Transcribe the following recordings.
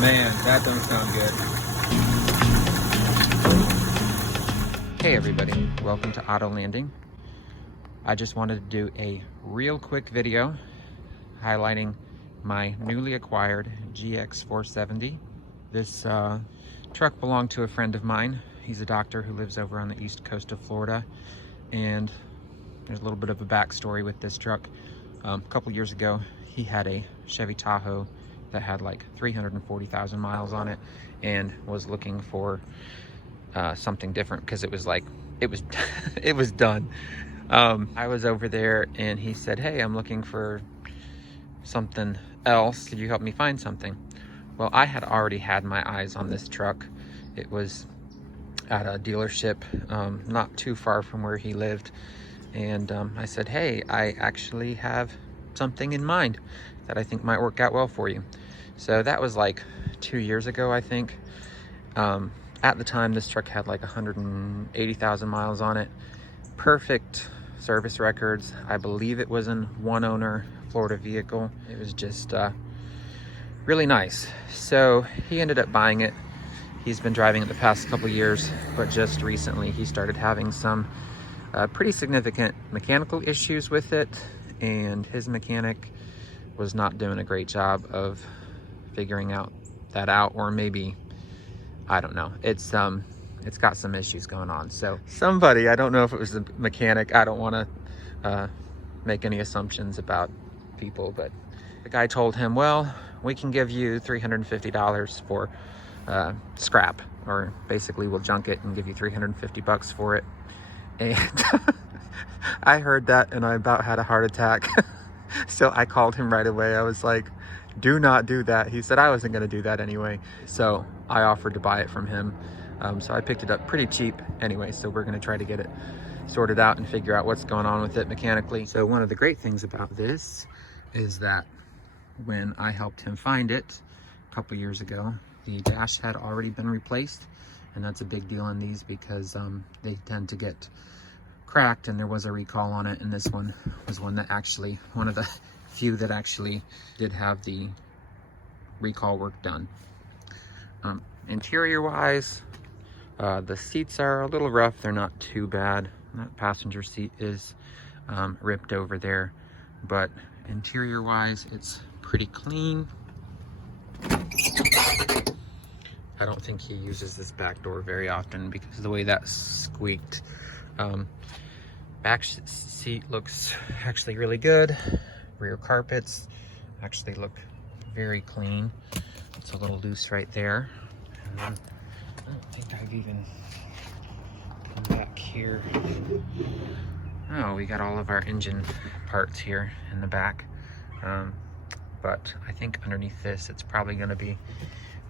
man, that don't sound good. Hey everybody, welcome to Autolanding. I just wanted to do a real quick video highlighting my newly acquired GX470. This truck belonged to a friend of mine. He's a doctor who lives over on the east coast of Florida, and there's a little bit of a backstory with this truck. A couple years ago, he had a Chevy Tahoe that had like 340,000 miles on it and was looking for something different because it was like, it was done. I was over there and he said, hey, I'm looking for something else. Could you help me find something? Well, I had already had my eyes on this truck. It was at a dealership not too far from where he lived. And I said, hey, I actually have something in mind that I think might work out well for you. So that was like 2 years ago, I think. At the time, this truck had like 180,000 miles on it. Perfect service records. I believe it was in one owner Florida vehicle. It was just really nice. So he ended up buying it. He's been driving it the past couple years, but just recently he started having some pretty significant mechanical issues with it, and his mechanic was not doing a great job of figuring that out, or maybe, I don't know. It's got some issues going on. So somebody, I don't know if it was the mechanic, I don't want to make any assumptions about people, but the guy told him, well, we can give you $350 for scrap, or basically we'll junk it and give you 350 bucks for it. And I heard that and I about had a heart attack. So I called him right away. I was like, do not do that. He said I wasn't going to do that anyway. So I offered to buy it from him. So I picked it up pretty cheap anyway. So we're going to try to get it sorted out and figure out what's going on with it mechanically. So one of the great things about this is that when I helped him find it a couple years ago, the dash had already been replaced. And that's a big deal in these because they tend to get cracked, and there was a recall on it. And this one was one of the few that actually did have the recall work done. Interior wise, the seats are a little rough. They're not too bad. That passenger seat is ripped over there, but interior wise, it's pretty clean. I don't think he uses this back door very often because of the way that squeaked. Back seat looks actually really good. Rear carpets actually look very clean. It's a little loose right there. And then, I don't think I've even come back here. Oh, we got all of our engine parts here in the back. But I think underneath this, it's probably going to be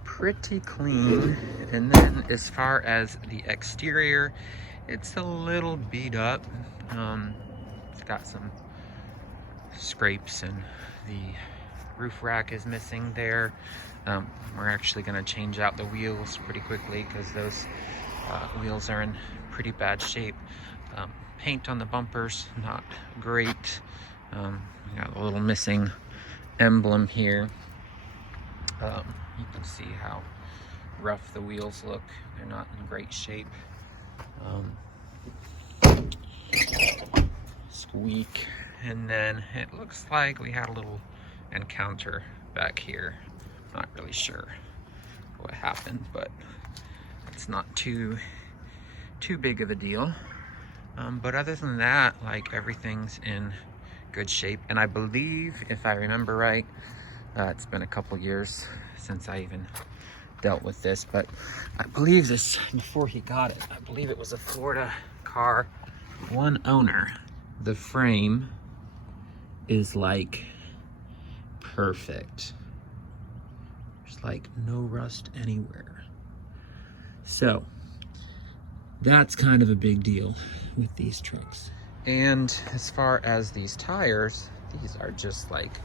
pretty clean. And then as far as the exterior, it's a little beat up. It's got some scrapes and the roof rack is missing there. We're actually going to change out the wheels pretty quickly because those wheels are in pretty bad shape. Paint on the bumpers, not great. We got a little missing emblem here. You can see how rough the wheels look. They're not in great shape. Squeak. And then it looks like we had a little encounter back here. Not really sure what happened, but it's not too big of a deal. But other than that, like, everything's in good shape. And I believe, if I remember right, it's been a couple years since I even dealt with this, but I believe this, before he got it, I believe it was a Florida car, one owner. The frame is like perfect. There's like no rust anywhere. So that's kind of a big deal with these trucks. And as far as these tires, these are just like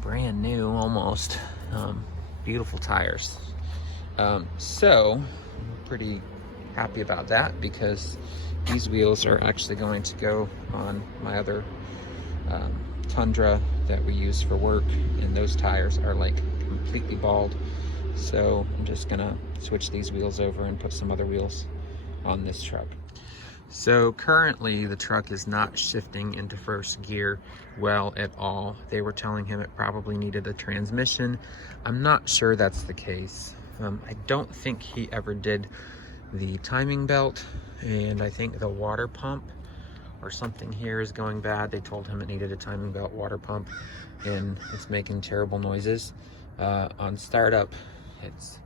brand new almost. Beautiful tires. So I'm pretty happy about that because these wheels are actually going to go on my other Tundra that we use for work, and those tires are like completely bald. So I'm just gonna switch these wheels over and put some other wheels on this truck. So currently the truck is not shifting into first gear well at all. They were telling him it probably needed a transmission. I'm not sure that's the case. I don't think he ever did the timing belt, and I think the water pump or something here is going bad. They told him it needed a timing belt, water pump, and it's making terrible noises. On startup, it's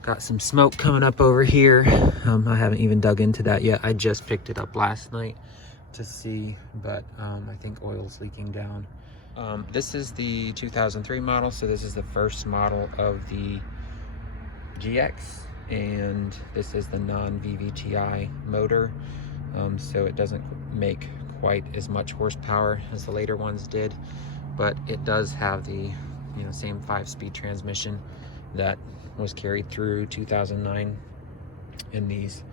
got some smoke coming up over here. I haven't even dug into that yet. I just picked it up last night to see, but I think oil's leaking down. This is the 2003 model, so this is the first model of the GX, and this is the non-VVTi motor, so it doesn't make quite as much horsepower as the later ones did, but it does have the same 5-speed transmission that was carried through 2009 in these.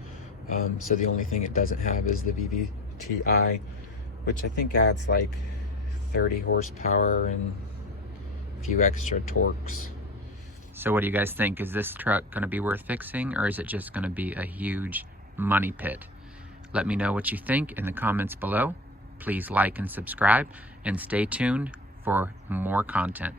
So the only thing it doesn't have is the VVTi, which I think adds like 30 horsepower and a few extra torques. So what do you guys think? Is this truck going to be worth fixing, or is it just going to be a huge money pit? Let me know what you think in the comments below. Please like and subscribe, and stay tuned for more content.